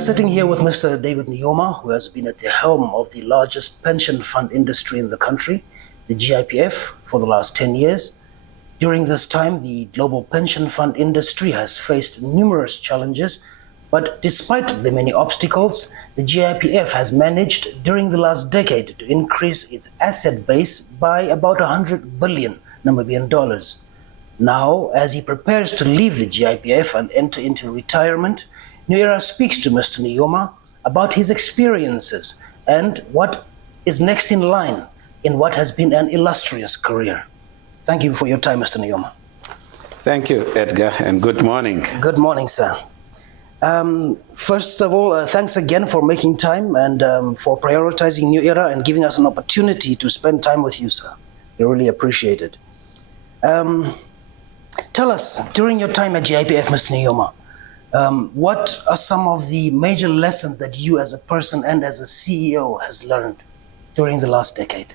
are sitting here with Mr. David Nuyoma, who has been at the helm of the largest pension fund industry in the country, the GIPF, for the last 10 years. During this time, the global pension fund industry has faced numerous challenges, but despite the many obstacles, the GIPF has managed during the last decade to increase its asset base by about 100 billion Namibian dollars. Now, as he prepares to leave the GIPF and enter into retirement, Nuyoma speaks to Mr. Nuyoma about his experiences and what is next in line in what has been an illustrious career. Thank you for your time, Mr. Nuyoma. Thank you, Edgar, and good morning. Good morning, sir. First of all, thanks again for making time and for prioritizing New Era and giving us an opportunity to spend time with you, sir. We really appreciate it. Tell us, during your time at GIPF, Mr. Nuyoma, what are some of the major lessons that you as a person and as a CEO has learned during the last decade?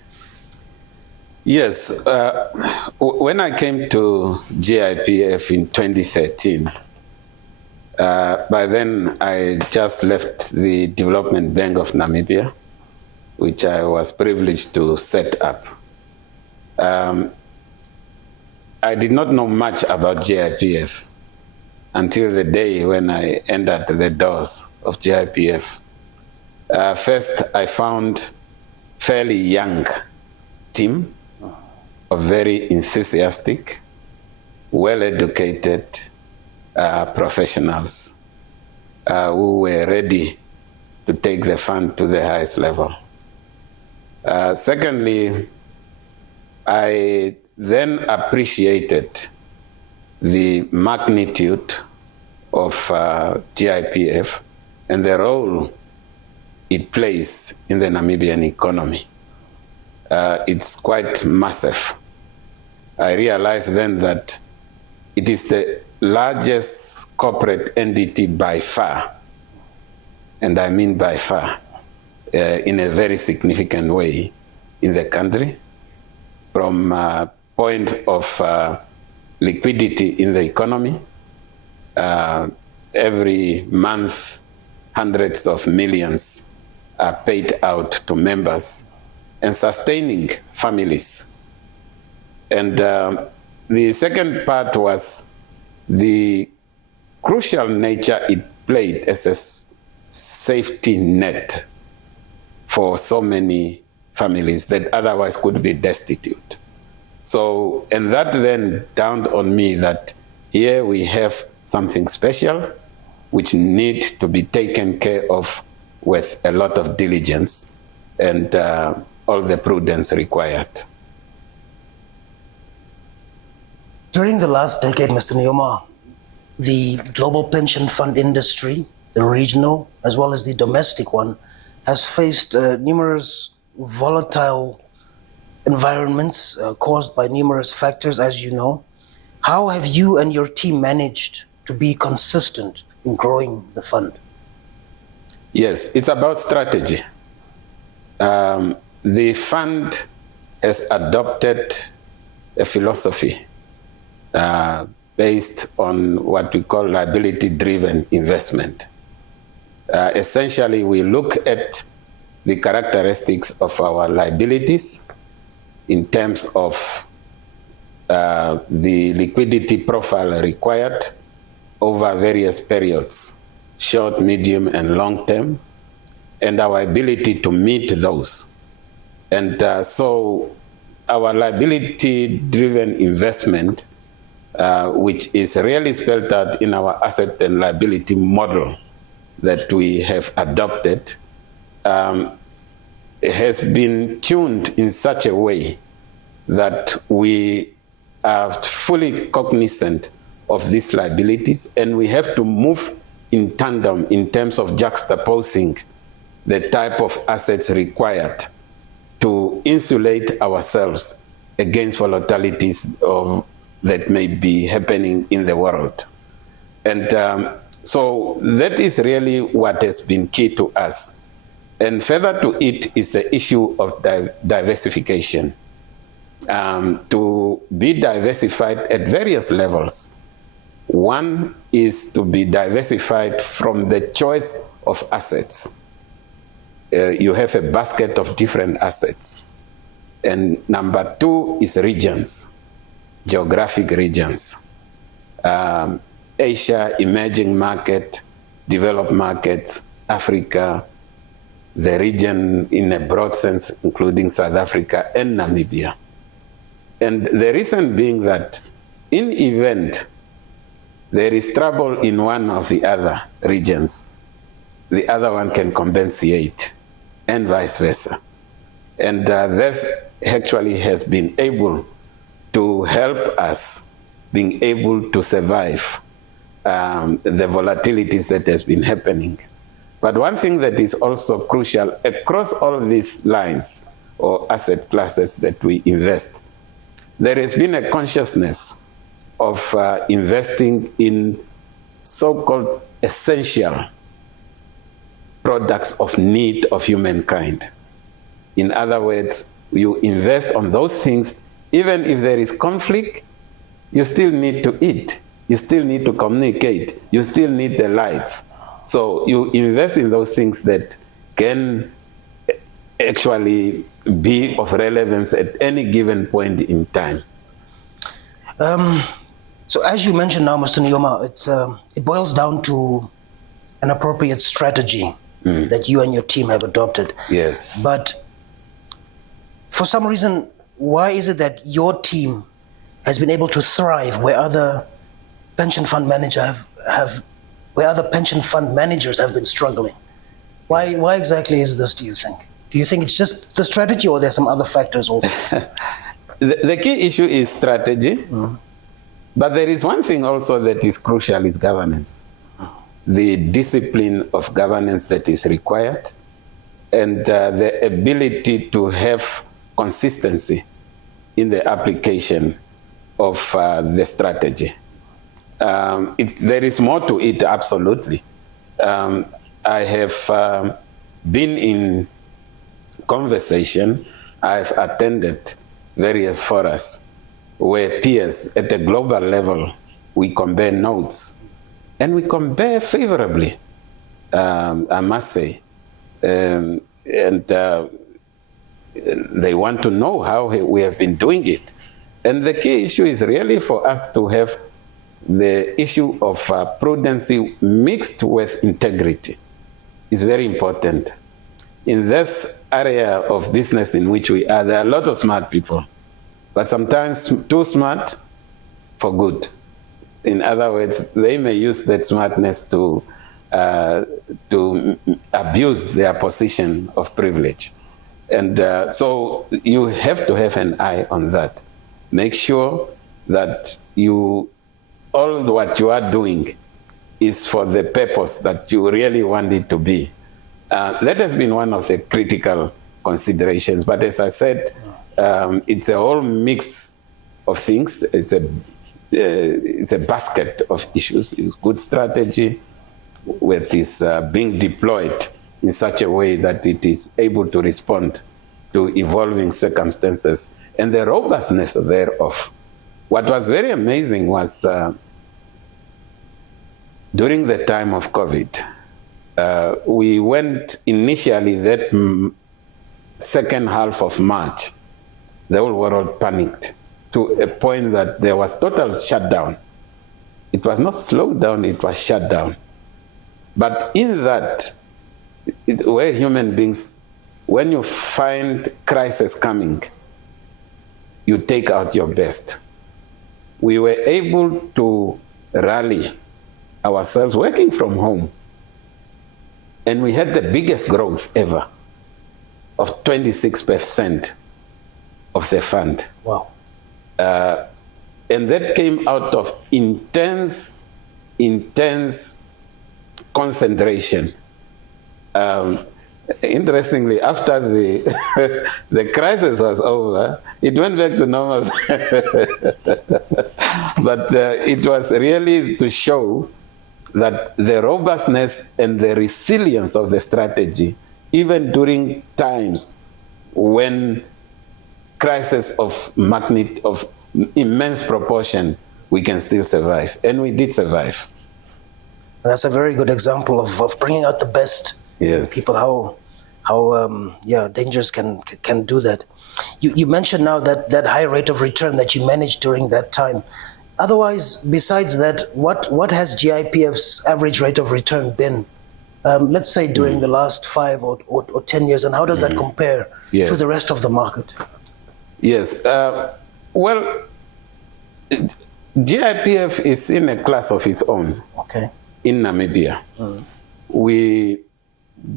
Yes, when I came to GIPF in 2013, by then I just left the Development Bank of Namibia, which I was privileged to set up. I did not know much about GIPF until the day when I entered the doors of GIPF. First, I found fairly young team of very enthusiastic, well-educated professionals who were ready to take the fund to the highest level. Secondly, I then appreciated the magnitude of GIPF and the role it plays in the Namibian economy. It's quite massive. I realized then that it is the largest corporate entity by far, and I mean by far, in a very significant way in the country, from a point of liquidity in the economy. Every month, hundreds of millions are paid out to members and sustaining families. And the second part was the crucial nature it played as a safety net for so many families that otherwise could be destitute. So, and that then dawned on me that here we have something special which need to be taken care of with a lot of diligence and all the prudence required. During the last decade, Mr. Nuyoma, the global pension fund industry, the regional as well as the domestic one, has faced numerous volatile environments caused by numerous factors, as you know. How have you and your team managed to be consistent in growing the fund? Yes, it's about strategy. The fund has adopted a philosophy based on what we call liability-driven investment. Essentially, we look at the characteristics of our liabilities in terms of the liquidity profile required over various periods, short, medium, and long term, and our ability to meet those. And so our liability-driven investment, which is really spelled out in our asset and liability model that we have adopted, has been tuned in such a way that we are fully cognizant of these liabilities, and we have to move in tandem in terms of juxtaposing the type of assets required to insulate ourselves against volatilities that may be happening in the world. And so that is really what has been key to us. And further to it is the issue of diversification. To be diversified at various levels. One is to be diversified from the choice of assets. You have a basket of different assets. And number two is regions, geographic regions. Asia, emerging market, developed markets, Africa, the region in a broad sense, including South Africa and Namibia. And the reason being that in event there is trouble in one of the other regions, the other one can compensate, and vice versa. And this actually has been able to help us being able to survive the volatilities that has been happening. But one thing that is also crucial across all these lines or asset classes that we invest, there has been a consciousness of investing in so-called essential products of need of humankind. In other words, you invest on those things, even if there is conflict, you still need to eat, you still need to communicate, you still need the lights. So you invest in those things that can actually be of relevance at any given point in time. So as you mentioned now, Mr. Nuyoma, it boils down to an appropriate strategy that you and your team have adopted. Yes. But for some reason, why is it that your team has been able to thrive where other pension fund managers have been struggling? Why exactly is this, do you think? Do you think it's just the strategy, or there's some other factors also? The key issue is strategy, but there is one thing also that is crucial, is governance. The discipline of governance that is required, and the ability to have consistency in the application of the strategy. There is more to it, absolutely. I have been in conversation, I've attended various forums where peers at a global level, we compare notes, and we compare favorably, I must say. And they want to know how we have been doing it. And the key issue is really for us to have the issue of prudency mixed with integrity. Is very important. In this area of business in which we are, there are a lot of smart people, but sometimes too smart for good. In other words, they may use that smartness to abuse their position of privilege. And so you have to have an eye on that. Make sure that all what you are doing is for the purpose that you really want it to be. That has been one of the critical considerations. But as I said, it's a whole mix of things. It's a basket of issues. It's good strategy with this being deployed in such a way that it is able to respond to evolving circumstances and the robustness thereof. What was very amazing was during the time of COVID, we went initially that second half of March, the whole world panicked to a point that there was total shutdown. It was not slowed down, it was shut down. But in that, we're human beings, when you find crisis coming, you take out your best. We were able to rally ourselves working from home. And we had the biggest growth ever of 26% of the fund. Wow. And that came out of intense concentration. Interestingly, after the crisis was over, it went back to normal. But it was really to show that the robustness and the resilience of the strategy, even during times when crisis of immense proportion, we can still survive. And we did survive. That's a very good example of bringing out the best in people. How dangers can do that. You mentioned now that high rate of return that you managed during that time. Otherwise, besides that, what has GIPF's average rate of return been? Let's say during the last 5 or 10 years, and how does that compare to the rest of the market? Yes. Well, GIPF is in a class of its own. Okay. In Namibia. We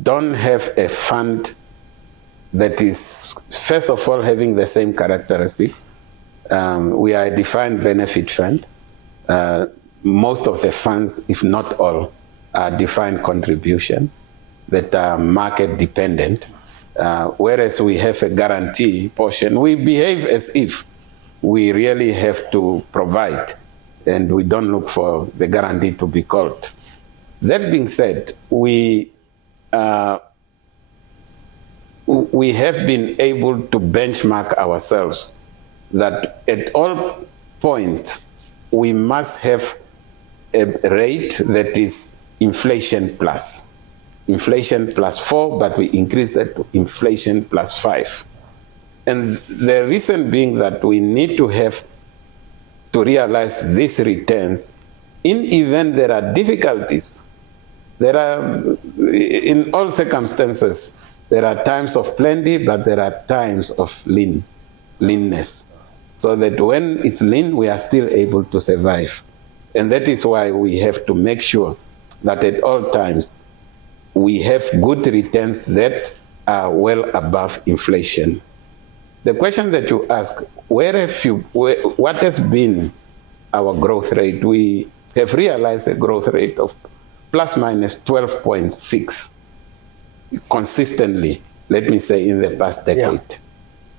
don't have a fund that is, first of all, having the same characteristics. We are a defined benefit fund. Most of the funds, if not all, are defined contribution that are market dependent. Whereas we have a guarantee portion, we behave as if we really have to provide, and we don't look for the guarantee to be called. That being said, we have been able to benchmark ourselves that at all points we must have a rate that is inflation plus 4, but we increase that to inflation plus 5. And the reason being that we need to have to realize these returns in event there are difficulties. There are, in all circumstances, there are times of plenty, but there are times of leanness. So that when it's lean, we are still able to survive. And that is why we have to make sure that at all times we have good returns that are well above inflation. The question that you ask, what has been our growth rate? We have realized a growth rate of plus minus 12.6 consistently, let me say, in the past decade.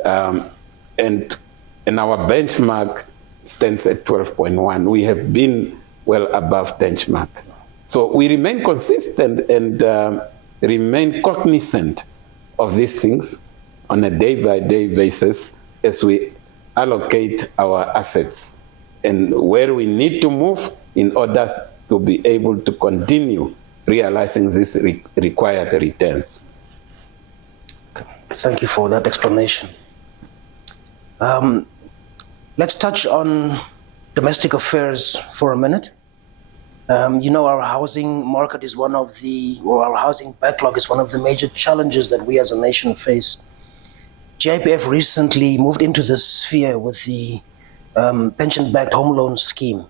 And our benchmark stands at 12.1. We have been well above benchmark. So we remain consistent and remain cognizant of these things on a day-by-day basis as we allocate our assets and where we need to move in order to be able to continue realizing these required returns. Thank you for that explanation. Let's touch on domestic affairs for a minute. Our housing market is our housing backlog is one of the major challenges that we as a nation face. GIPF recently moved into this sphere with the pension-backed home loan scheme.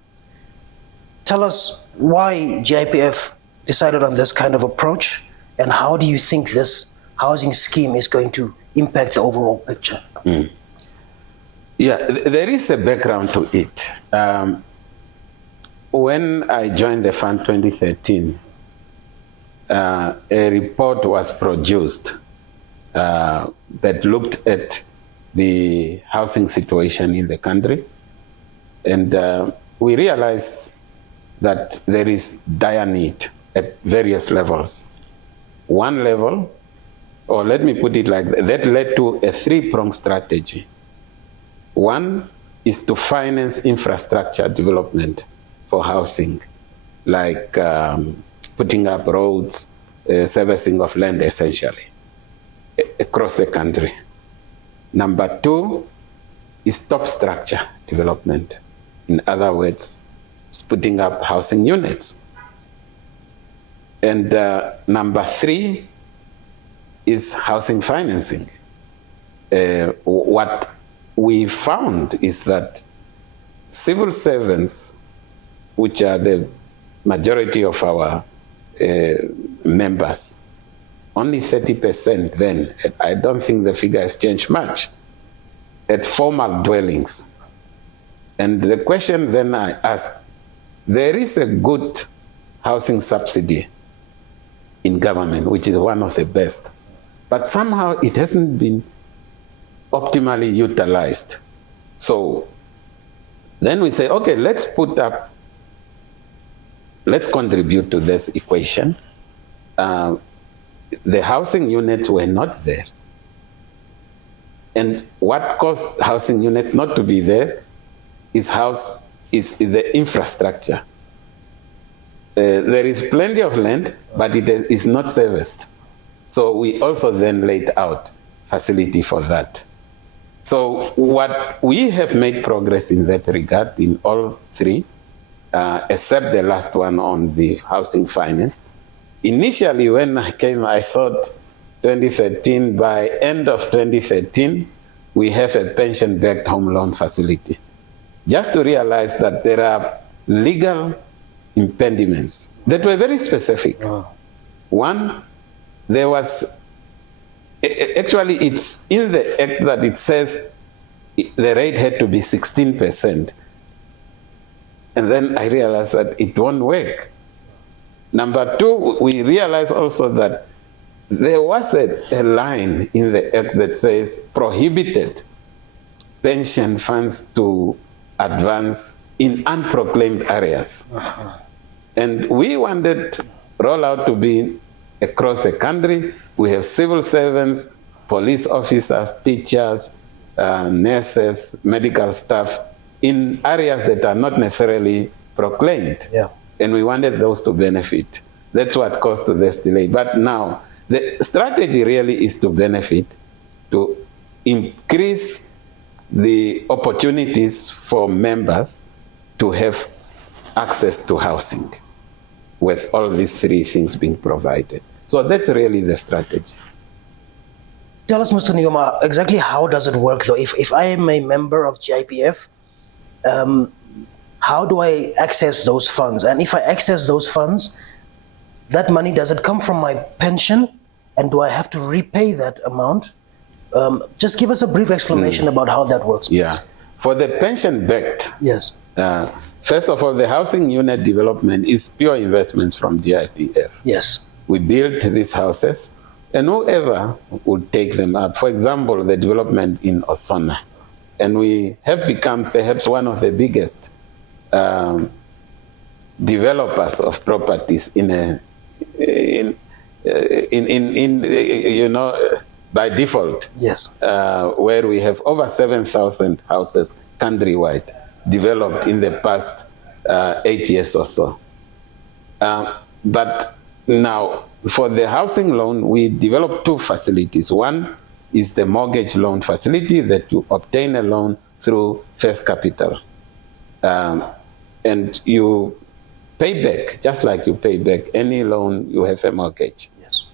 Tell us why GIPF decided on this kind of approach, and how do you think this housing scheme is going to impact the overall picture? Yeah, there is a background to it. When I joined the fund 2013, a report was produced that looked at the housing situation in the country. And we realized that there is dire need at various levels. One level, or let me put it like that led to a 3-pronged strategy. One is to finance infrastructure development for housing, like putting up roads, servicing of land essentially, across the country. Number 2 is top structure development. In other words, it's putting up housing units. And number 3 is housing financing. What we found is that civil servants, which are the majority of our members, only 30% then, I don't think the figure has changed much, at formal dwellings. And the question then I asked, there is a good housing subsidy in government, which is one of the best, but somehow it hasn't been optimally utilized. So then we say, okay, let's contribute to this equation. The housing units were not there. And what caused housing units not to be there is the infrastructure. there is plenty of land, but it is not serviced. So we also then laid out facility for that. So what we have made progress in that regard in all three, except the last one on the housing finance. Initially, when I came, I thought 2013, by end of 2013, we have a pension-backed home loan facility. Just to realize that there are legal impediments that were very specific. One, there was, actually it's in the act that it says the rate had to be 16%. And then I realized that it won't work. Number two, we realized also that there was a line in the act that says prohibited pension funds to advance in unproclaimed areas. And we wanted rollout to be across the country. We have civil servants, police officers, teachers, nurses, medical staff in areas that are not necessarily proclaimed. Yeah. And we wanted those to benefit. That's what caused to this delay. But now, the strategy really is to benefit, to increase the opportunities for members to have access to housing with all these three things being provided. So that's really the strategy. Tell us, Mr. Nuyoma, exactly how does it work though? If I am a member of GIPF, how do I access those funds? And if I access those funds, that money, does it come from my pension? And do I have to repay that amount? Just give us a brief explanation about how that works. Yeah. For the pension-backed, Yes. First of all, the housing unit development is pure investments from GIPF. Yes. We built these houses, and whoever would take them up. For example, the development in Osona. And we have become perhaps one of the biggest developers of properties by default. Yes. Where we have over 7,000 houses countrywide developed in the past 8 years or so. But now, for the housing loan, we developed two facilities. One is the mortgage loan facility that you obtain a loan through First Capital. And you pay back, just like you pay back any loan, you have a mortgage. Yes.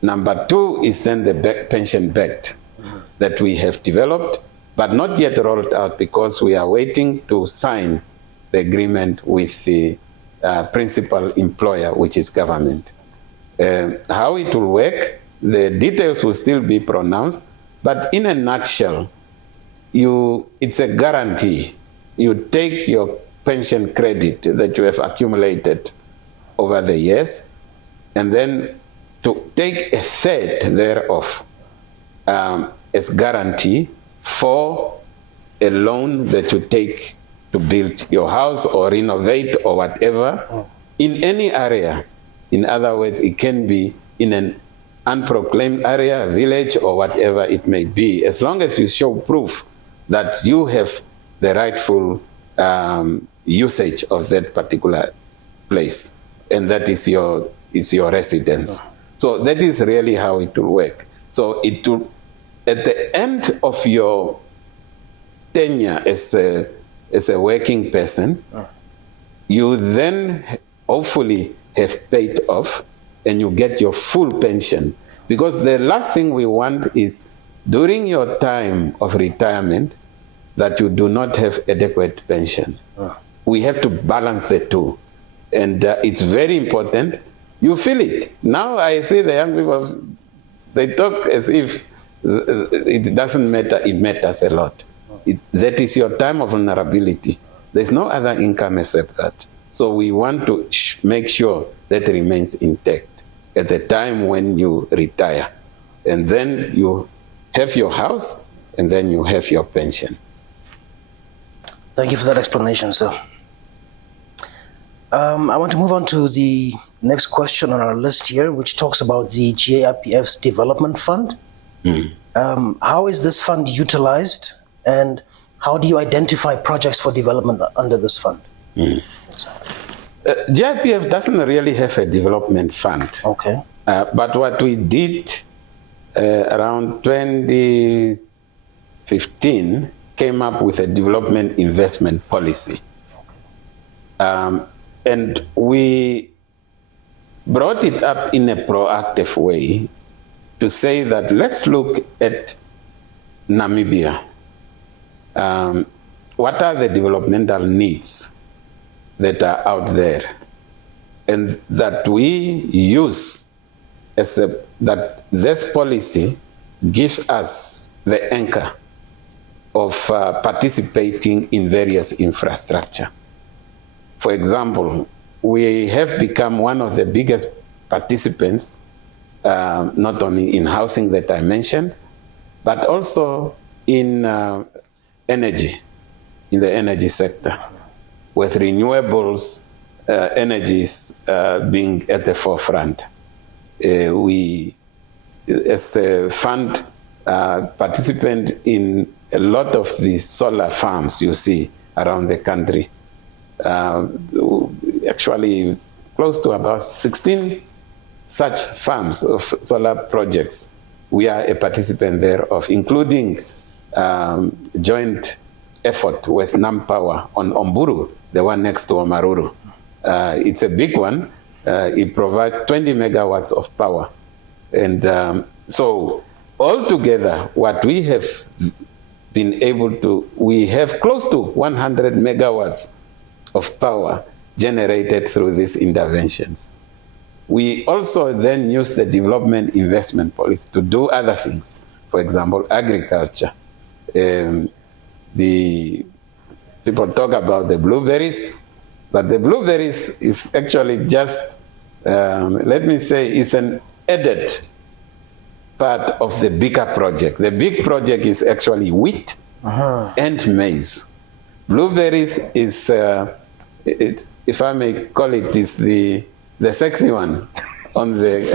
Number two is then the pension-backed that we have developed, but not yet rolled out because we are waiting to sign the agreement with the principal employer, which is government. How it will work, the details will still be pronounced, but in a nutshell, it's a guarantee. You take your pension credit that you have accumulated over the years, and then to take a third thereof as guarantee for a loan that you take to build your house or renovate or whatever in any area. In other words, it can be in an unproclaimed area, village, or whatever it may be, as long as you show proof that you have the rightful usage of that particular place, and that is your residence. So that is really how it will work. So it will, at the end of your tenure as a working person, you then hopefully have paid off and you get your full pension. Because the last thing we want is during your time of retirement that you do not have adequate pension. We have to balance the two. And it's very important. You feel it. Now I see the young people, they talk as if it doesn't matter. It matters a lot. That is your time of vulnerability. There's no other income except that. So we want to make sure that remains intact at the time when you retire. And then you have your house, and then you have your pension. Thank you for that explanation, sir. I want to move on to the next question on our list here, which talks about the GIPF's development fund. How is this fund utilized, and how do you identify projects for development under this fund? GIPF doesn't really have a development fund. Okay. But what we did around 2015 came up with a development investment policy. And we brought it up in a proactive way to say that let's look at Namibia. What are the developmental needs that are out there? And that we use that this policy gives us the anchor of participating in various infrastructure. For example, we have become one of the biggest participants, not only in housing that I mentioned, but also in energy, in the energy sector, with renewables energies being at the forefront. We, as a fund, participant in a lot of the solar farms you see around the country. Actually, close to about 16 such farms of solar projects. We are a participant thereof, including joint effort with NamPower on Omburu, the one next to Omaruru. It's a big one. It provides 20 megawatts of power. And so altogether, what we have been able to, we have close to 100 megawatts of power generated through these interventions. We also then use the development investment policy to do other things. For example, agriculture. The people talk about the blueberries, but the blueberries is actually just, let me say, it's an added part of the bigger project. The big project is actually wheat and maize. Blueberries is, if I may call it, is the sexy one on the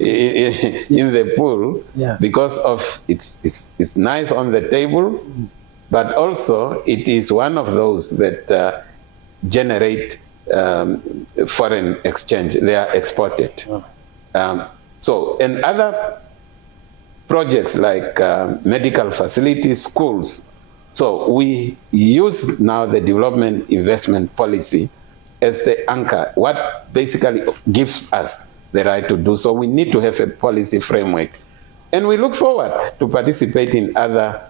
in the pool, because of it's nice on the table, but also it is one of those that generate foreign exchange. They are exported. So, and other projects like medical facilities, schools. So we use now the development investment policy as the anchor, what basically gives us the right to do so. We need to have a policy framework. And we look forward to participate in other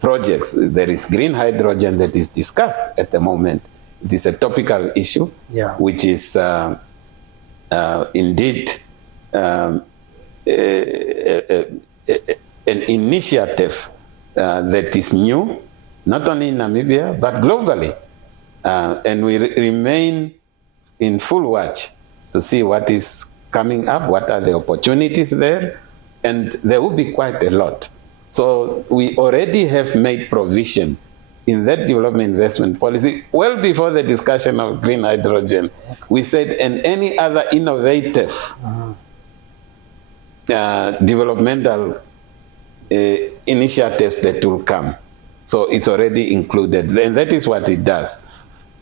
projects. There is green hydrogen that is discussed at the moment. It is a topical issue, which is indeed an initiative that is new, not only in Namibia, but globally. And we remain in full watch to see what is coming up, what are the opportunities there, and there will be quite a lot. So we already have made provision in that development investment policy well before the discussion of green hydrogen. We said, and any other innovative developmental initiatives that will come. So it's already included, and that is what it does.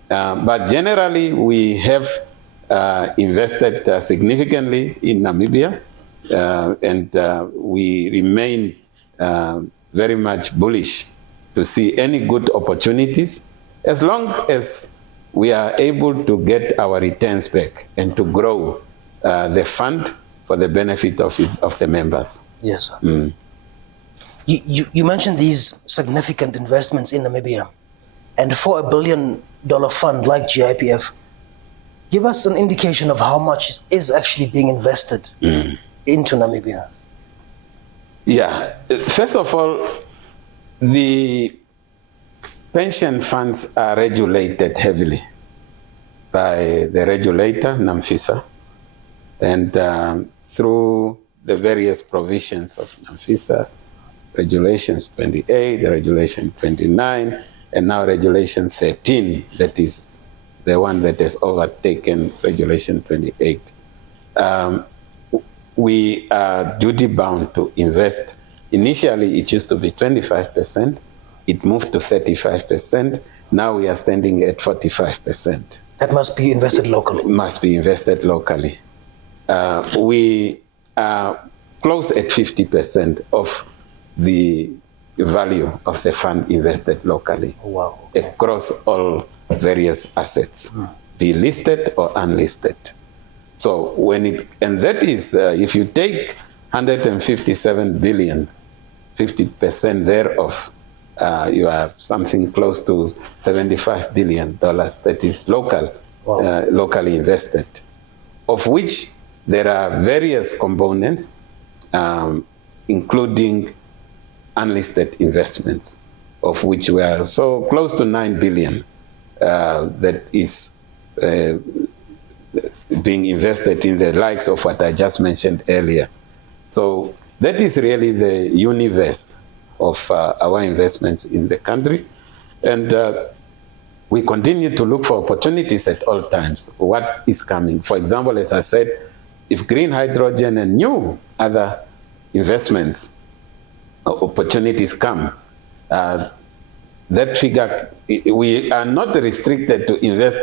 But generally, we have invested significantly in Namibia, and we remain very much bullish to see any good opportunities, as long as we are able to get our returns back and to grow the fund for the benefit of the members. Yes, sir. You mentioned these significant investments in Namibia, and for $1 billion fund like GIPF, give us an indication of how much is actually being invested into Namibia. Yeah, first of all, the pension funds are regulated heavily by the regulator, NAMFISA, and through the various provisions of NAMFISA, Regulations 28, Regulation 29, and now Regulation 13, that is the one that has overtaken Regulation 28. We are duty-bound to invest. Initially, it used to be 25%. It moved to 35%, Now we are standing at 45%. That must be invested locally. Must be invested locally. We are close at 50% of the value of the fund invested locally. Oh, wow. Okay. Across all various assets, be listed or unlisted. So and that is, if you take 157 billion, 50% thereof, you have something close to $75 billion that is local, wow. Locally invested, of which there are various components, including unlisted investments, of which we are so close to 9 billion that is being invested in the likes of what I just mentioned earlier. So that is really the universe of our investments in the country. And we continue to look for opportunities at all times. What is coming? For example, as I said, if green hydrogen and new other investments opportunities come, that figure, we are not restricted to invest.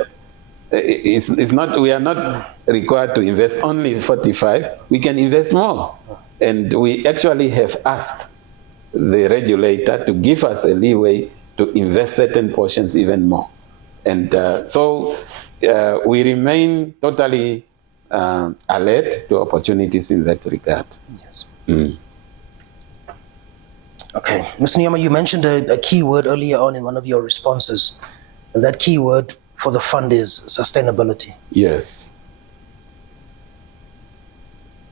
We are not required to invest only 45. We can invest more. And we actually have asked the regulator to give us a leeway to invest certain portions even more. And so we remain totally alert to opportunities in that regard. Yes. Okay. Mr. Nuyoma, you mentioned a key word earlier on in one of your responses. And that key word for the fund is sustainability. Yes.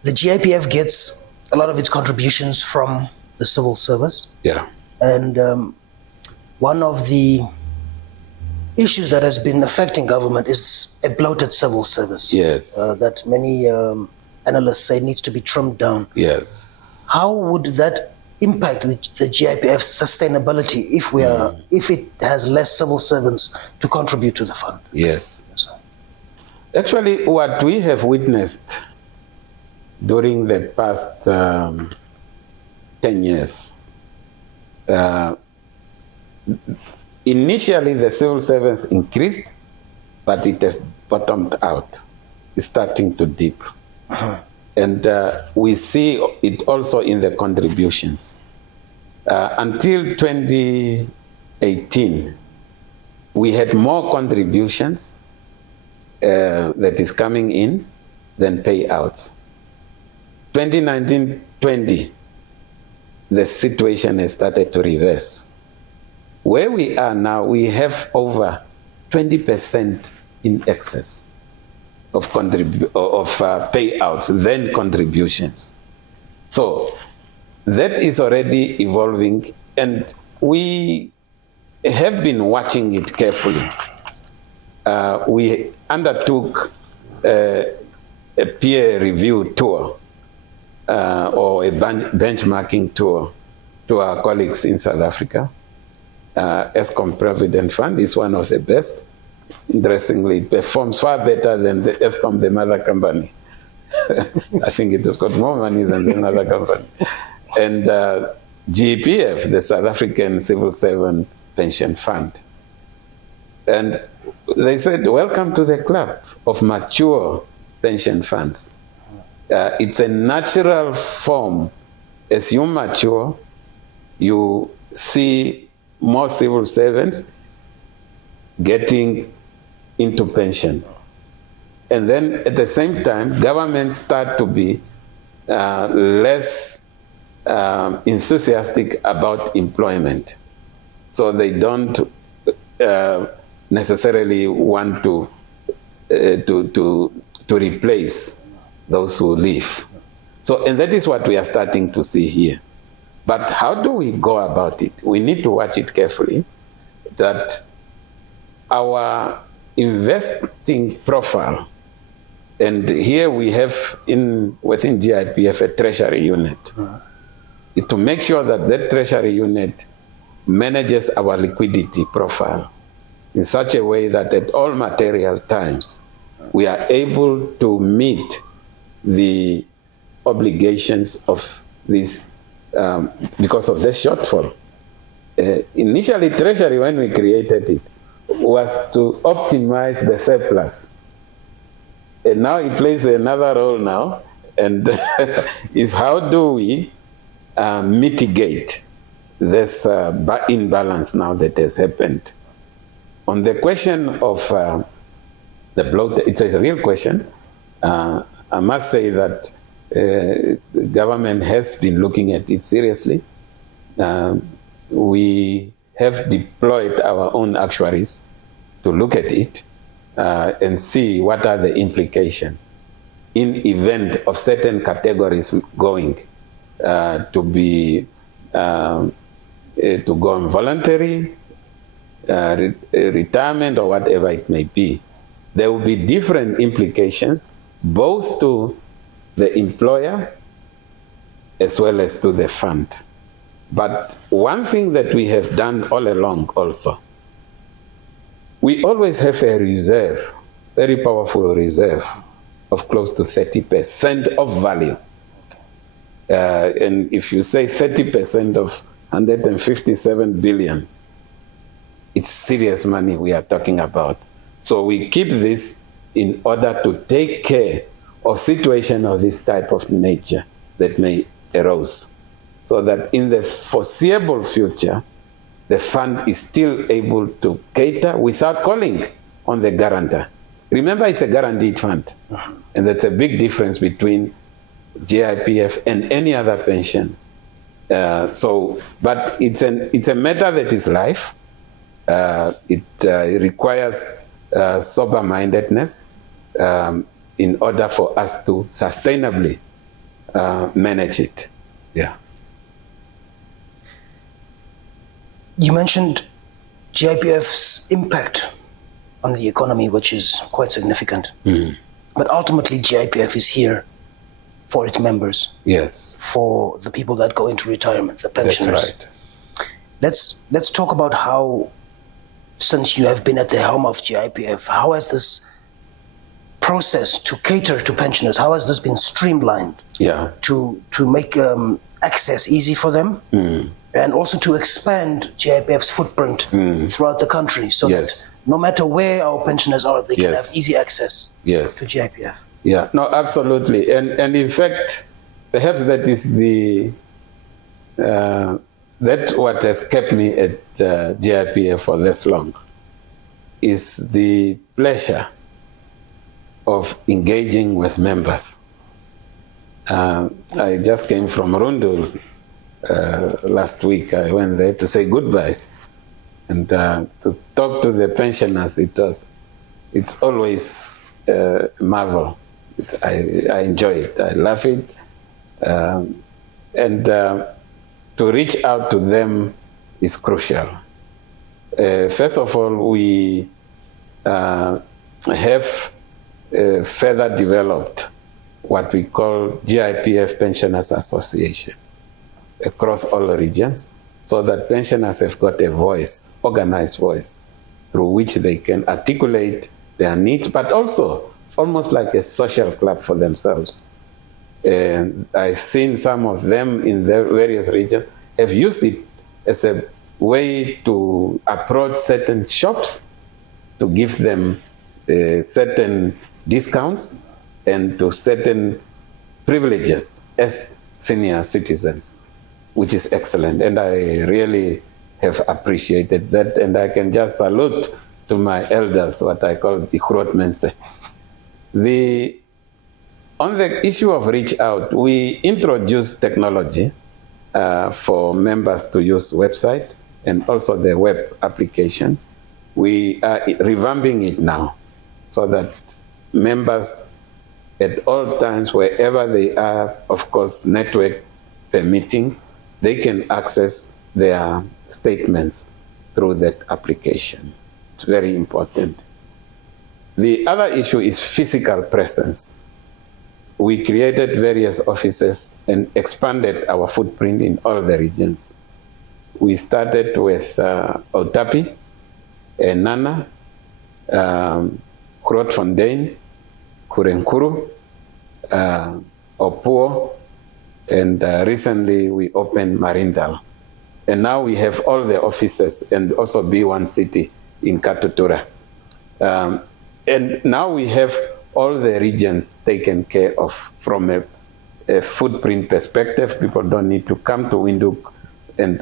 The GIPF gets a lot of its contributions from the civil service. Yeah. And one of the issues that has been affecting government is a bloated civil service. Yes. That many analysts say needs to be trimmed down. Yes. How would that impact the GIPF's sustainability if it has less civil servants to contribute to the fund? Yes. Actually, what we have witnessed during the past 10 years, initially the civil servants increased, but it has bottomed out. It's starting to dip. And we see it also in the contributions. Until 2018, we had more contributions that is coming in than payouts. 2019-20, the situation has started to reverse. Where we are now, we have over 20% in excess of payouts than contributions. So that is already evolving, and we have been watching it carefully. We undertook a peer review tour or a benchmarking tour to our colleagues in South Africa. Eskom Provident Fund is one of the best. Interestingly, it performs far better than the Eskom, the mother company. I think it has got more money than the mother company. And GEPF, the South African Civil Servant Pension Fund. And they said, welcome to the club of mature pension funds. It's a natural form. As you mature, you see more civil servants getting into pension. And then at the same time, governments start to be less enthusiastic about employment. So they don't necessarily want to replace those who leave. So, and that is what we are starting to see here. But how do we go about it? We need to watch it carefully, that our investing profile, and here we have within GIPF a treasury unit, is to make sure that that treasury unit manages our liquidity profile in such a way that at all material times we are able to meet the obligations of this because of the shortfall. Initially, Treasury, when we created it, was to optimize the surplus. And now it plays another role now, and is how do we mitigate this imbalance now that has happened. On the question of the bloat, it's a real question. I must say that the government has been looking at it seriously. We have deployed our own actuaries to look at it and see what are the implications in event of certain categories going to be to go on voluntary retirement or whatever it may be. There will be different implications both to the employer as well as to the fund. But one thing that we have done all along also, we always have a reserve, very powerful reserve of close to 30% of value. And if you say 30% of 157 billion, it's serious money we are talking about. So we keep this in order to take care of situations of this type of nature that may arise, so that in the foreseeable future, the fund is still able to cater without calling on the guarantor. Remember, it's a guaranteed fund, and that's a big difference between GIPF and any other pension. But it's a matter that is life. It requires sober-mindedness in order for us to sustainably manage it. Yeah. You mentioned GIPF's impact on the economy, which is quite significant. But ultimately, GIPF is here for its members. Yes. For the people that go into retirement, the pensioners. That's right. Let's talk about how, since you have been at the helm of GIPF, how has this process to cater to pensioners, how has this been streamlined? Yeah. To make access easy for them, and also to expand GIPF's footprint throughout the country, so that no matter where our pensioners are, they can have easy access to GIPF. Yeah, no, absolutely. And in fact, perhaps that is that's what has kept me at GIPF for this long, is the pleasure of engaging with members. I just came from Rundul last week. I went there to say goodbyes and to talk to the pensioners. It's always a marvel. I enjoy it. I love it. And to reach out to them is crucial. First of all, we have further developed what we call GIPF Pensioners Association across all regions, so that pensioners have got a voice, organized voice, through which they can articulate their needs, but also almost like a social club for themselves. And I've seen some of them in their various regions have used it as a way to approach certain shops, to give them certain discounts and to certain privileges as senior citizens, which is excellent. And I really have appreciated that. And I can just salute to my elders, what I call the grootmense. On the issue of reach out, we introduced technology for members to use website and also the web application. We are revamping it now so that members at all times, wherever they are, of course, network permitting, they can access their statements through that application. It's very important. The other issue is physical presence. We created various offices and expanded our footprint in all the regions. We started with Otapi, Enana, Grootfontein, Kurenkuru, Opuo, and recently we opened Marindal. And now we have all the offices and also B1 City in Katutura. And now we have all the regions taken care of from a footprint perspective. People don't need to come to Windhoek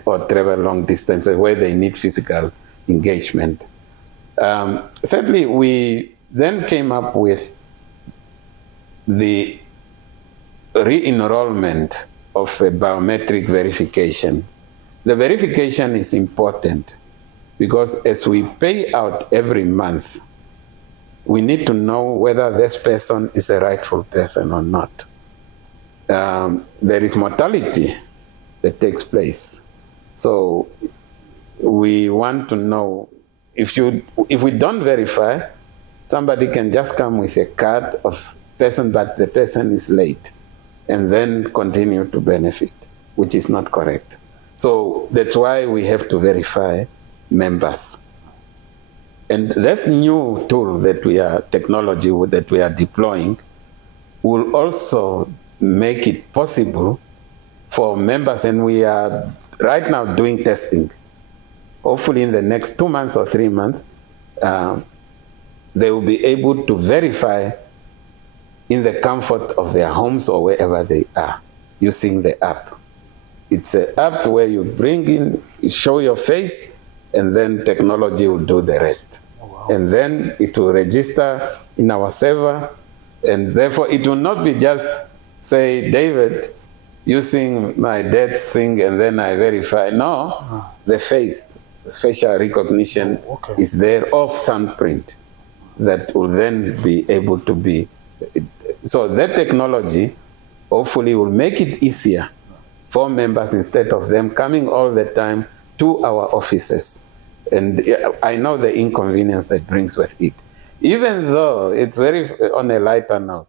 or travel long distances where they need physical engagement. Certainly, we then came up with the re-enrollment of a biometric verification. The verification is important because as we pay out every month, we need to know whether this person is a rightful person or not. There is mortality that takes place. So we want to know, if we don't verify, somebody can just come with a card of person, but the person is late, and then continue to benefit, which is not correct. So that's why we have to verify members. And this new tool technology that we are deploying will also make it possible for members, and we are right now doing testing. Hopefully in the next 2 months or 3 months, they will be able to verify in the comfort of their homes or wherever they are using the app. It's an app where you bring in, you show your face, and then technology will do the rest. Oh, wow. And then it will register in our server, and therefore it will not be just, say, David, using my dad's thing and then I verify. No, the face, facial recognition is there, of thumbprint that will then be able to be. So that technology hopefully will make it easier for members instead of them coming all the time to our offices. And I know the inconvenience that brings with it. Even though it's very on a lighter note,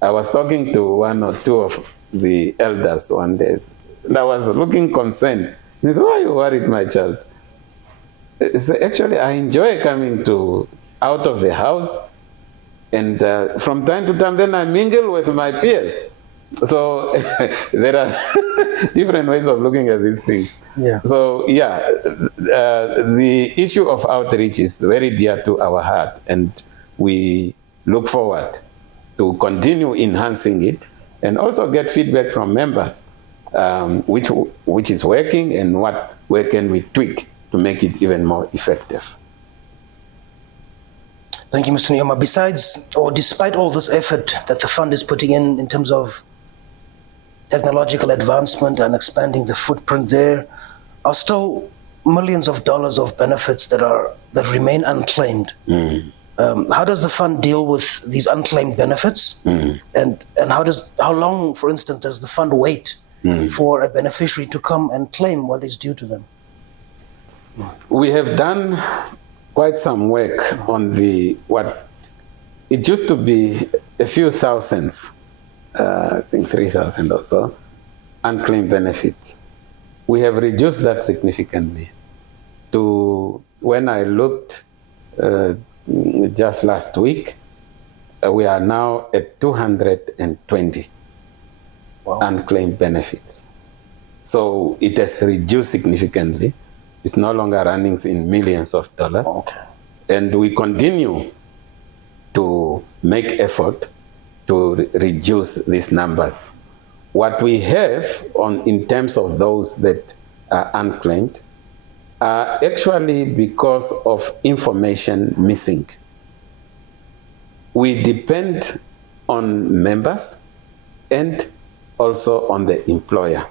I was talking to one or two of the elders one day, and I was looking concerned. He said, "Why are you worried, my child?" I said, "Actually, I enjoy coming out of the house, and from time to time, then I mingle with my peers." So there are different ways of looking at these things. Yeah. So yeah, the issue of outreach is very dear to our heart, and we look forward to continue enhancing it and also get feedback from members, which is working and where can we tweak to make it even more effective. Thank you, Mr. Nuyoma. Despite all this effort that the fund is putting in terms of technological advancement and expanding the footprint, there are still millions of dollars of benefits that remain unclaimed. How does the fund deal with these unclaimed benefits? And how long, for instance, does the fund wait for a beneficiary to come and claim what is due to them? We have done quite some work on what it used to be a few thousands, I think 3,000 or so, unclaimed benefits. We have reduced that significantly to, when I looked just last week, we are now at 220 unclaimed benefits. So it has reduced significantly. It's no longer running in millions of dollars. And we continue to make effort to reduce these numbers. What we have in terms of those that are unclaimed are actually because of information missing. We depend on members and also on the employer.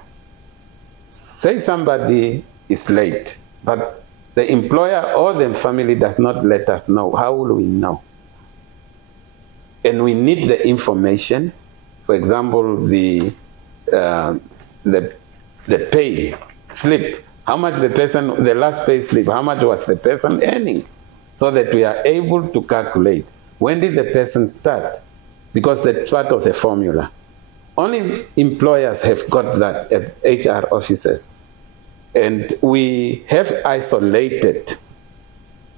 Say somebody is late, but the employer or the family does not let us know. How will we know? And we need the information. For example, the pay slip, how much the last pay slip, how much was the person earning, so that we are able to calculate when did the person start, because that's part of the formula. Only employers have got that at HR offices. And we have isolated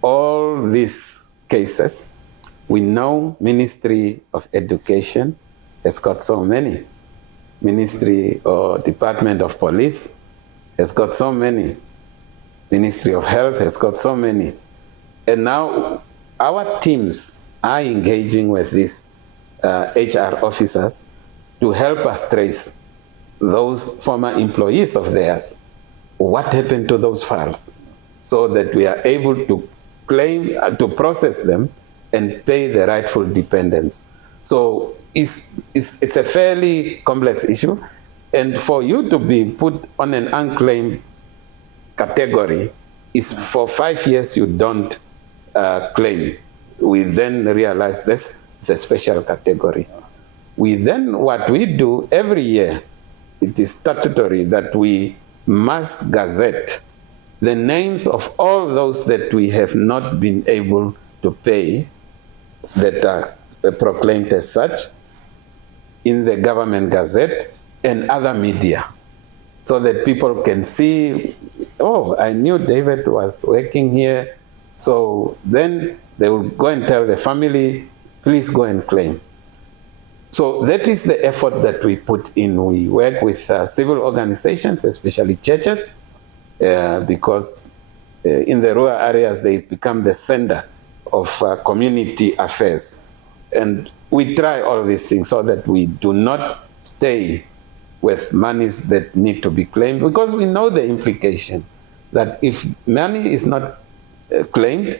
all these cases. We know Ministry of Education has got so many. Ministry or Department of Police has got so many. Ministry of Health has got so many. And now our teams are engaging with these HR officers to help us trace those former employees of theirs. What happened to those files? So that we are able to claim, to process them and pay the rightful dependents. So it's a fairly complex issue. And for you to be put on an unclaimed category is for 5 years you don't claim. We then realize this is a special category. What we do every year, it is statutory that we must gazette the names of all those that we have not been able to pay that are proclaimed as such in the government gazette and other media, so that people can see, oh, I knew David was working here. So then they will go and tell the family, please go and claim. So that is the effort that we put in. We work with civil organizations, especially churches, because in the rural areas, they become the center of community affairs. And we try all these things so that we do not stay with monies that need to be claimed, because we know the implication that if money is not claimed,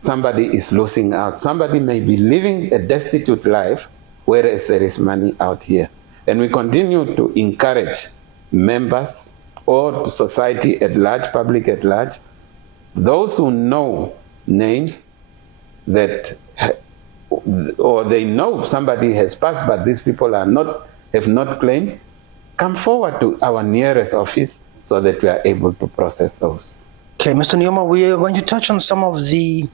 somebody is losing out. Somebody may be living a destitute life, whereas there is money out here. And we continue to encourage members or society at large, public at large, those who know names that, or they know somebody has passed, but these people have not claimed, come forward to our nearest office so that we are able to process those. Okay, Mr. Nuyoma, we are going to touch on some of the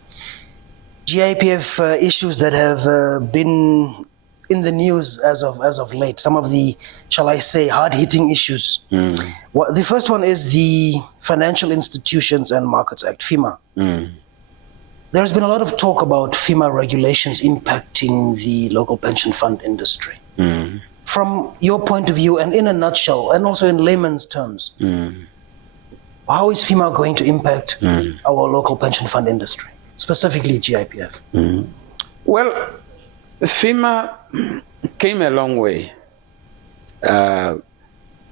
GIPF issues that have been in the news as of late, some of the, shall I say, hard-hitting issues. The first one is the Financial Institutions and Markets Act, FIMA. There has been a lot of talk about FIMA regulations impacting the local pension fund industry. From your point of view, and in a nutshell, and also in layman's terms, how is FIMA going to impact our local pension fund industry, specifically GIPF? Well, FIMA came a long way.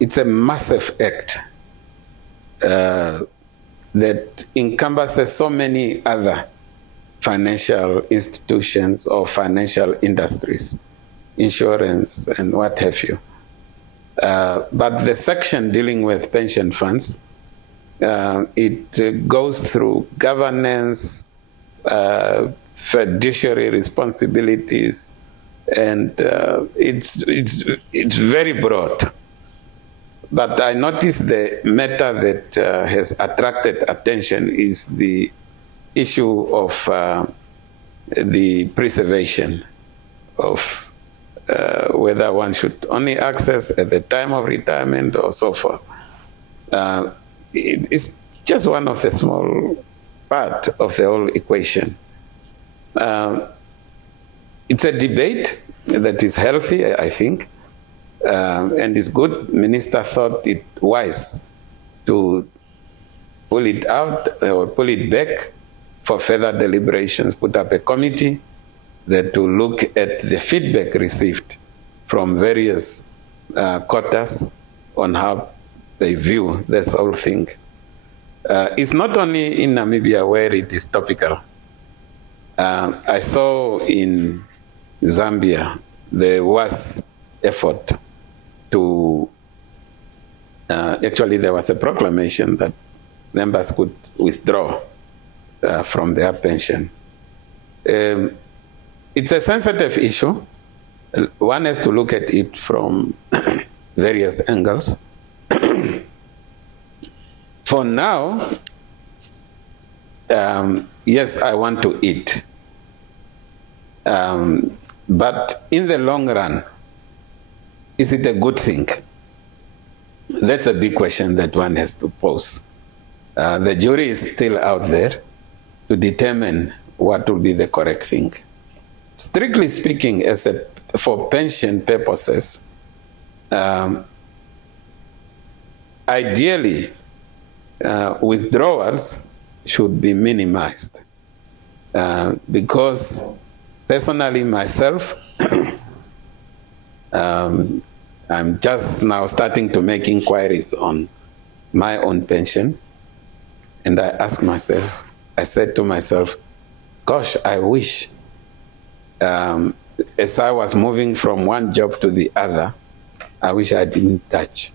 It's a massive act that encompasses so many other financial institutions or financial industries, insurance and what have you. But the section dealing with pension funds, it goes through governance, fiduciary responsibilities, and it's very broad. But I noticed the matter that has attracted attention is the issue of the preservation of whether one should only access at the time of retirement or so forth. It's just one of the small part of the whole equation. It's a debate that is healthy, I think, and is good. Minister thought it wise to pull it out or pull it back for further deliberations, put up a committee that will look at the feedback received from various quarters on how they view this whole thing. It's not only in Namibia where it is topical. I saw in Zambia there was effort to, actually there was a proclamation that members could withdraw from their pension. It's a sensitive issue. One has to look at it from various angles. For now, yes, I want to eat. But in the long run, is it a good thing? That's a big question that one has to pose. The jury is still out there to determine what will be the correct thing. Strictly speaking, for pension purposes, ideally, withdrawals should be minimized. because personally myself, I'm just now starting to make inquiries on my own pension. And I said to myself, gosh, I wish, as I was moving from one job to the other, I wish I didn't touch.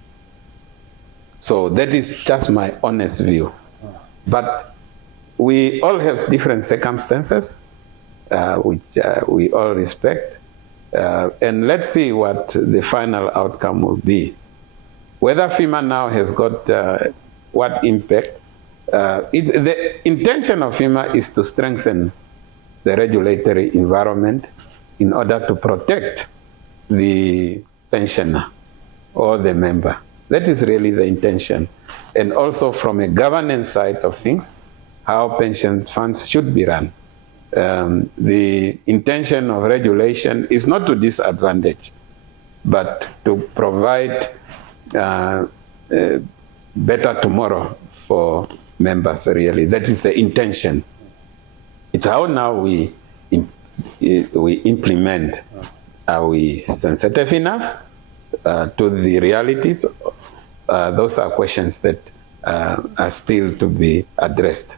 So that is just my honest view. But we all have different circumstances, which we all respect. And let's see what the final outcome will be. Whether FEMA now has got what impact, the intention of FEMA is to strengthen the regulatory environment in order to protect the pensioner or the member. That is really the intention. And also from a governance side of things, how pension funds should be run. The intention of regulation is not to disadvantage, but to provide better tomorrow for members, really. That is the intention. It's how now we implement. Are we sensitive enough to the realities? Those are questions that are still to be addressed.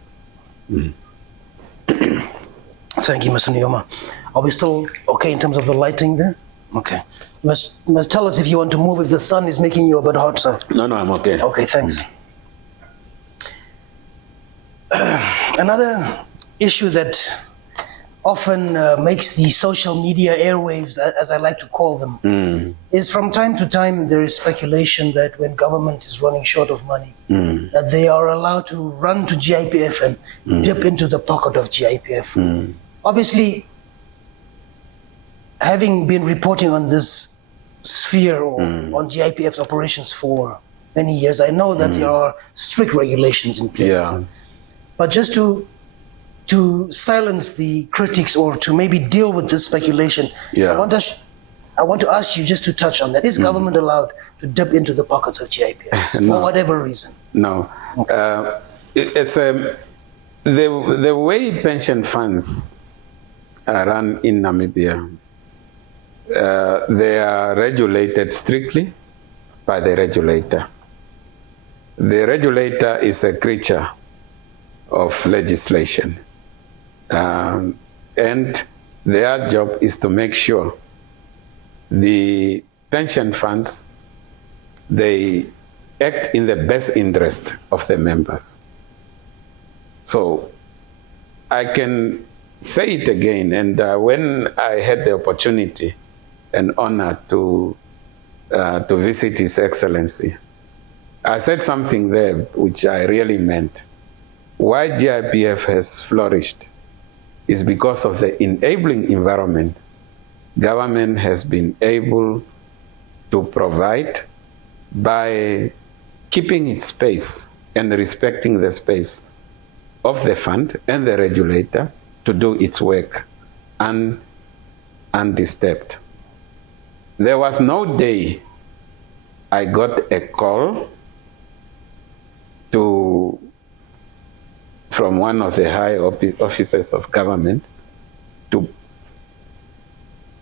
Thank you, Mr. Nuyoma. Are we still okay in terms of the lighting there? Okay. You must tell us if you want to move, if the sun is making you a bit hot, sir. No, I'm okay. Okay, thanks. Another issue that often makes the social media airwaves, as I like to call them, is from time to time there is speculation that when government is running short of money, that they are allowed to run to GIPF and dip into the pocket of GIPF. Obviously, having been reporting on this sphere or on GIPF's operations for many years, I know that there are strict regulations in place. Yeah. But just to silence the critics or to maybe deal with this speculation, I want to ask you just to touch on that. Is government allowed to dip into the pockets of GIPFs for whatever reason? No. Okay. It's the way pension funds are run in Namibia, they are regulated strictly by the regulator. The regulator is a creature of legislation. And their job is to make sure the pension funds, they act in the best interest of the members. So I can say it again, and when I had the opportunity and honor to visit His Excellency, I said something there which I really meant. Why GIPF has flourished is because of the enabling environment government has been able to provide by keeping its space and respecting the space of the fund and the regulator to do its work undisturbed. There was no day I got a call from one of the high officers of government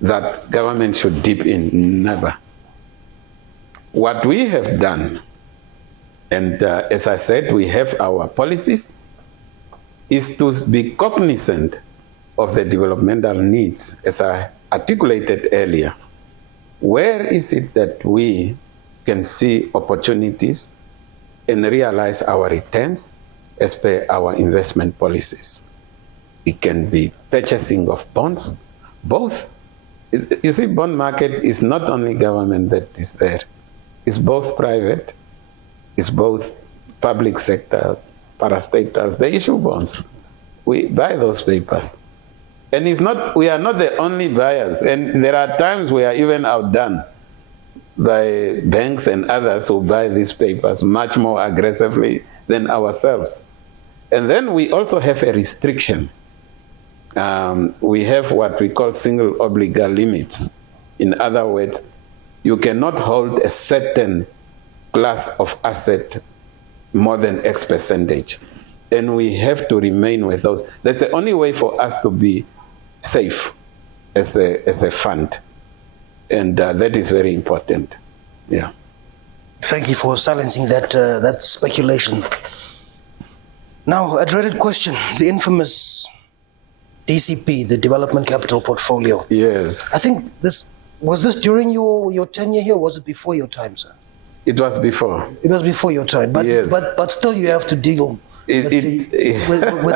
that government should dip in. Never. What we have done, and as I said, we have our policies, is to be cognizant of the developmental needs, as I articulated earlier. Where is it that we can see opportunities and realize our returns as per our investment policies? It can be purchasing of bonds, both. You see, bond market is not only government that is there. It's both private, it's both public sector, parastatals. They issue bonds. We buy those papers. And we are not the only buyers. And there are times we are even outdone by banks and others who buy these papers much more aggressively than ourselves. And then we also have a restriction. We have what we call single obligor limits. In other words, you cannot hold a certain class of asset more than X percentage. and we have to remain with those. That's the only way for us to be safe as a fund, and that is very important. Yeah. Thank you for silencing that speculation. Now, a dreaded question: the infamous DCP, the Development Capital Portfolio. Yes. I think was this during your tenure here, or was it before your time, sir? It was before. It was before your time, but Yes. but still you have to deal with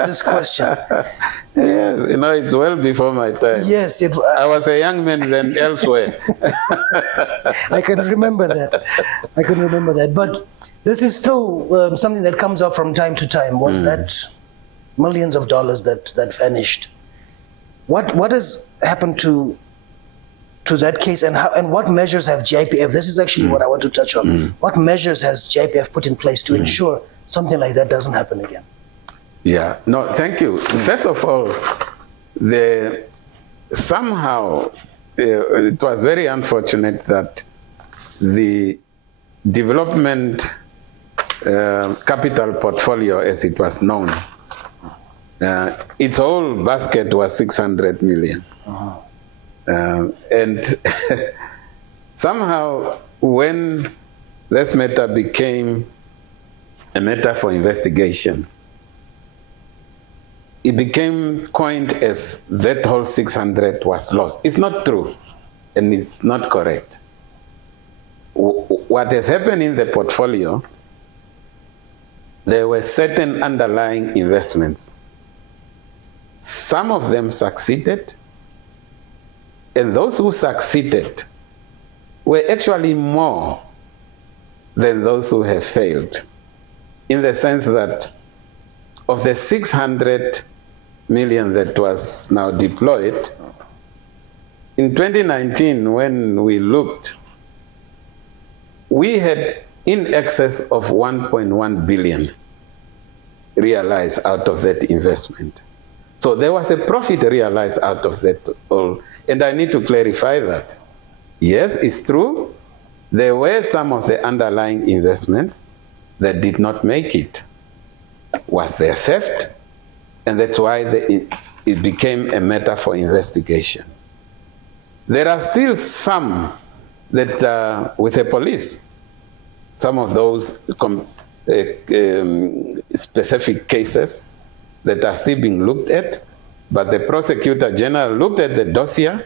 this question. Yes, it's well before my time. Yes, I was a young man then elsewhere. I can remember that. But this is still something that comes up from time to time. Was that millions of dollars that vanished? What has happened to that case, and what measures have GIPF? This is actually what I want to touch on. What measures has GIPF put in place to ensure something like that doesn't happen again? Yeah, no, thank you. First of all, somehow it was very unfortunate that the development capital portfolio, as it was known, its whole basket was 600 million. And somehow when this matter became a matter for investigation, it became coined as that whole 600 was lost. It's not true, and it's not correct. What has happened in the portfolio, there were certain underlying investments. Some of them succeeded, and those who succeeded were actually more than those who have failed, in the sense that of the 600 million that was now deployed, in 2019, when we looked, we had in excess of 1.1 billion realized out of that investment. So there was a profit realized out of that all. And I need to clarify that. Yes, it's true, there were some of the underlying investments that did not make it. Was there theft? And that's why it became a matter for investigation. There are still some that, with the police, some of those specific cases that are still being looked at, but the prosecutor general looked at the dossier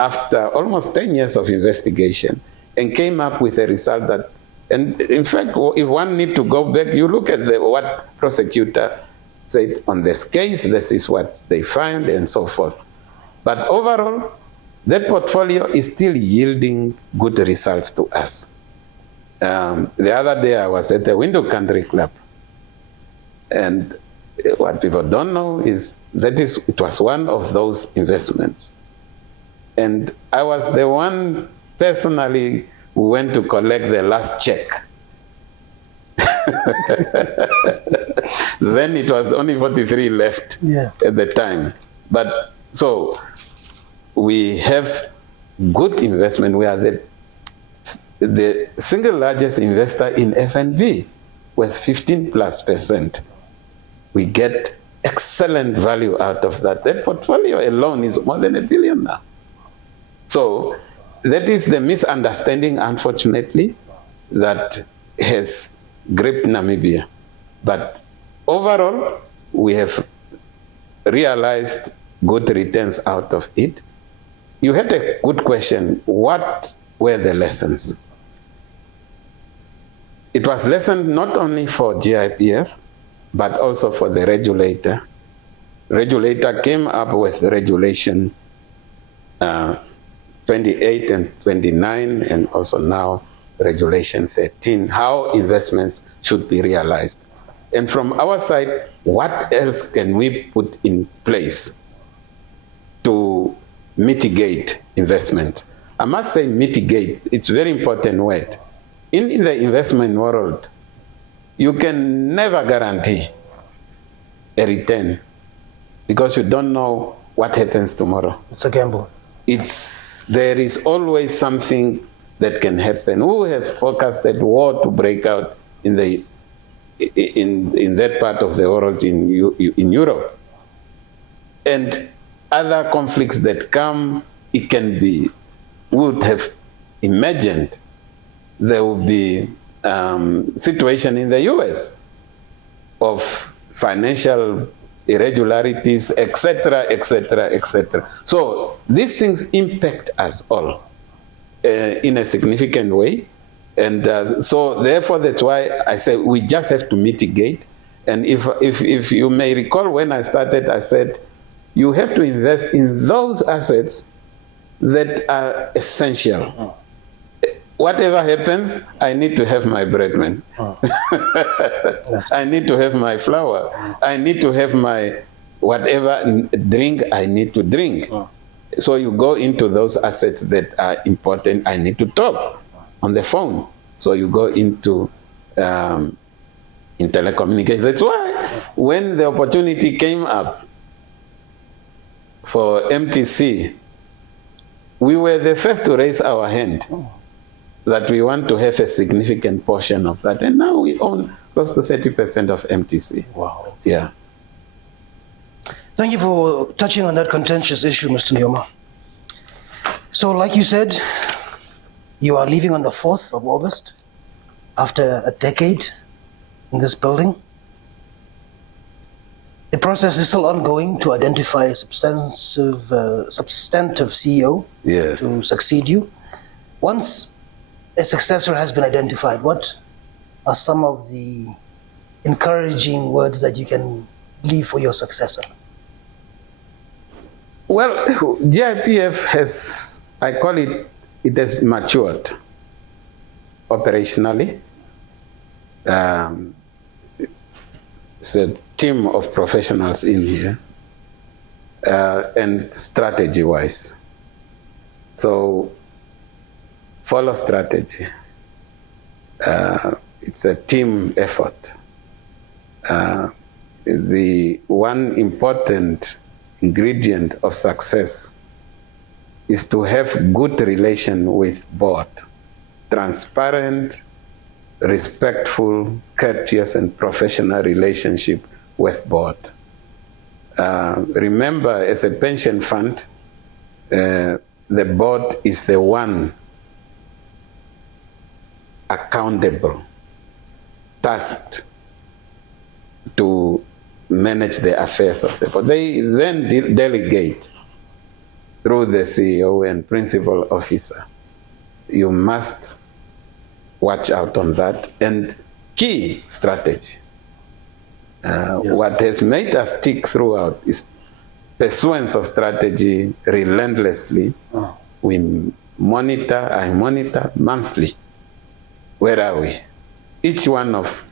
after almost 10 years of investigation and came up with a result that, and in fact, if one need to go back, you look at what prosecutor said on this case, this is what they found, and so forth. But overall, that portfolio is still yielding good results to us. The other day I was at the Window Country Club, and what people don't know is that it was one of those investments. And I was the one personally who went to collect the last check. Then it was only 43 left at the time. But so we have good investment. We are the single largest investor in FNB with 15+%. We get excellent value out of that. That portfolio alone is more than $1 billion now. So that is the misunderstanding, unfortunately, that has gripped Namibia. But overall, we have realized good returns out of it. You had a good question. What were the lessons? It was lesson not only for GIPF, but also for the regulator. Regulator came up with regulation 28 and 29, and also now regulation 13, how investments should be realized. And from our side, what else can we put in place to mitigate investment? I must say mitigate, it's a very important word. In the investment world, you can never guarantee a return because you don't know what happens tomorrow. It's a gamble. There is always something that can happen. We have forecasted war to break out in the in that part of the world, in Europe. And other conflicts that come, it can be, would have imagined there will be situation in the US of financial irregularities, etc., etc., etc. So these things impact us all in a significant way. And so therefore, that's why I say we just have to mitigate. And if you may recall, when I started, I said, you have to invest in those assets that are essential. Whatever happens, I need to have my bread, man. I need to have my flour. I need to have my whatever drink I need to drink. So you go into those assets that are important. I need to talk on the phone. So you go into in telecommunications. That's why when the opportunity came up for MTC, we were the first to raise our hand that we want to have a significant portion of that. And now we own close to 30% of MTC. Wow. Yeah. Thank you for touching on that contentious issue, Mr. Nuyoma. So like you said, you are leaving on the 4th of August after a decade in this building. The process is still ongoing to identify a substantive CEO Yes. to succeed you. Once a successor has been identified, what are some of the encouraging words that you can leave for your successor? Well, GIPF has, I call it, it has matured operationally. It's a team of professionals in here, and strategy-wise. So follow strategy. It's a team effort. The one important ingredient of success is to have good relation with board. Transparent, respectful, courteous, and professional relationship with board. Remember, as a pension fund, the board is the one accountable, tasked to manage the affairs of the board. They then delegate through the CEO and principal officer. You must watch out on that. And key strategy. Yes. What has made us tick throughout is pursuance of strategy relentlessly. We monitor, I monitor monthly. Where are we? Each one of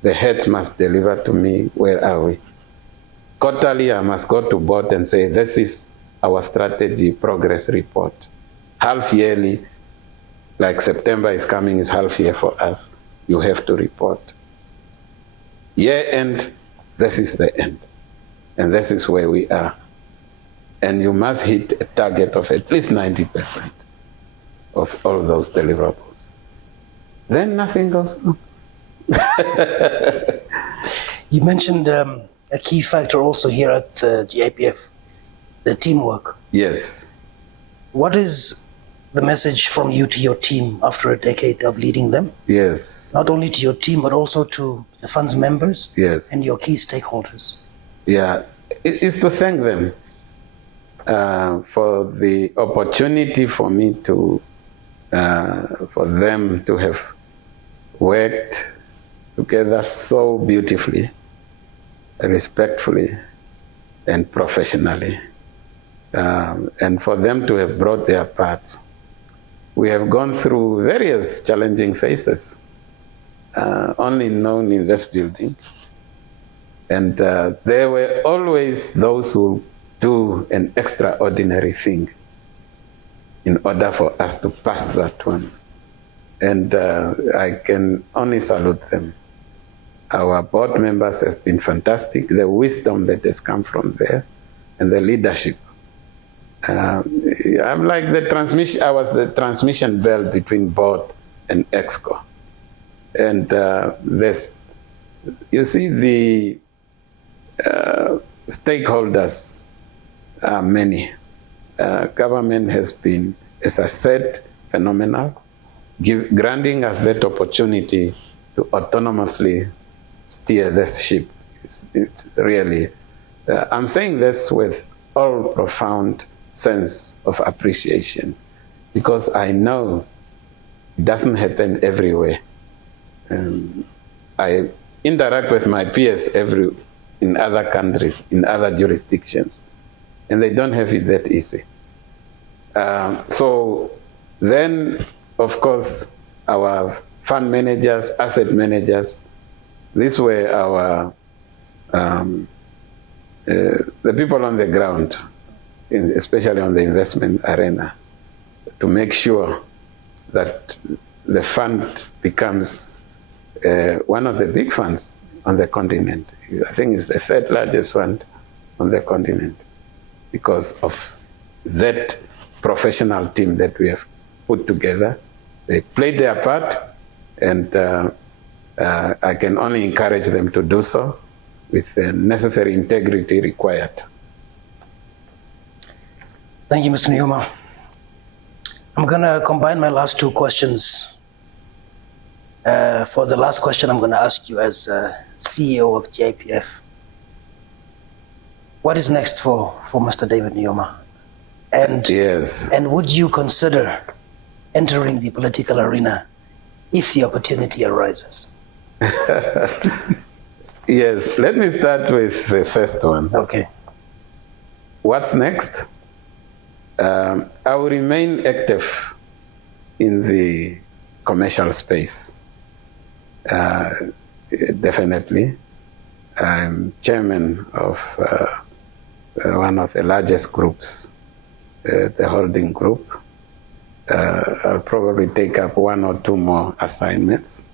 the heads must deliver to me, where are we? Quarterly, I must go to board and say, this is our strategy progress report. Half yearly, like September is coming, is half year for us. You have to report. Year end, this is the end. And this is where we are. And you must hit a target of at least 90% of all those deliverables. Then nothing goes wrong. You mentioned a key factor also here at the GIPF, the teamwork. Yes. What is the message from you to your team after a decade of leading them? Yes. Not only to your team, but also to the fund's members Yes. and your key stakeholders. Yeah. It is to thank them for the opportunity for me to, for them to have worked together so beautifully, respectfully, and professionally. And for them to have brought their parts. We have gone through various challenging phases, only known in this building. And there were always those who do an extraordinary thing in order for us to pass that one. And I can only salute them. Our board members have been fantastic. The wisdom that has come from there and the leadership. I'm like the transmission, I was the transmission bell between board and EXCO. And there's You see, the stakeholders are many. Government has been, as I said, phenomenal, granting us that opportunity to autonomously steer this ship. It's really, I'm saying this with all profound sense of appreciation, because I know it doesn't happen everywhere. I interact with my peers in other countries, in other jurisdictions, and they don't have it that easy. So then, of course, our fund managers, asset managers, these were our the people on the ground, especially on the investment arena, to make sure that the fund becomes one of the big funds on the continent. I think it's the third largest fund on the continent because of that professional team that we have put together. They played their part, and I can only encourage them to do so with the necessary integrity required. Thank you, Mr. Nuyoma. I'm going to combine my last two questions. For the last question, I'm going to ask you as CEO of GIPF. What is next for Mr. David Nuyoma? And, yes. And would you consider entering the political arena if the opportunity arises? Yes, let me start with the first one. Okay. What's next? I will remain active in the commercial space. Definitely. I'm chairman of one of the largest groups, the holding group. I'll probably take up one or two more assignments,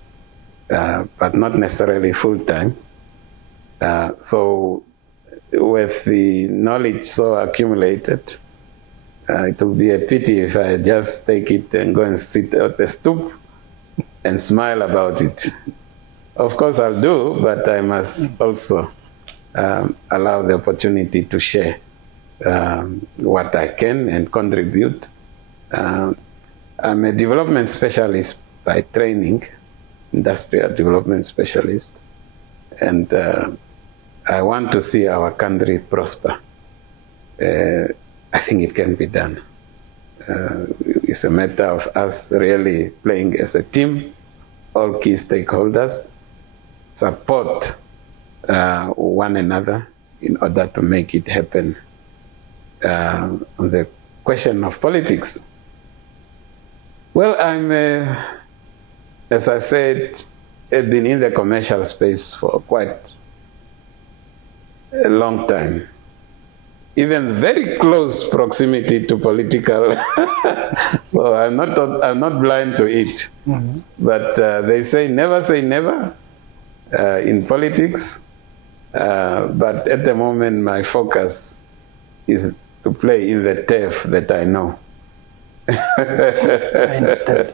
but not necessarily full-time. So with the knowledge so accumulated, it will be a pity if I just take it and go and sit at the stoop and smile about it. Of course I'll do, but I must also allow the opportunity to share what I can and contribute. I'm a development specialist by training, industrial development specialist, and I want to see our country prosper. I think it can be done. It's a matter of us really playing as a team, all key stakeholders, support one another in order to make it happen. On the question of politics, well, I'm, as I said, I've been in the commercial space for quite a long time. Even very close proximity to political, so I'm not blind to it. Mm-hmm. But they say never in politics. But at the moment, my focus is to play in the turf that I know. I understand.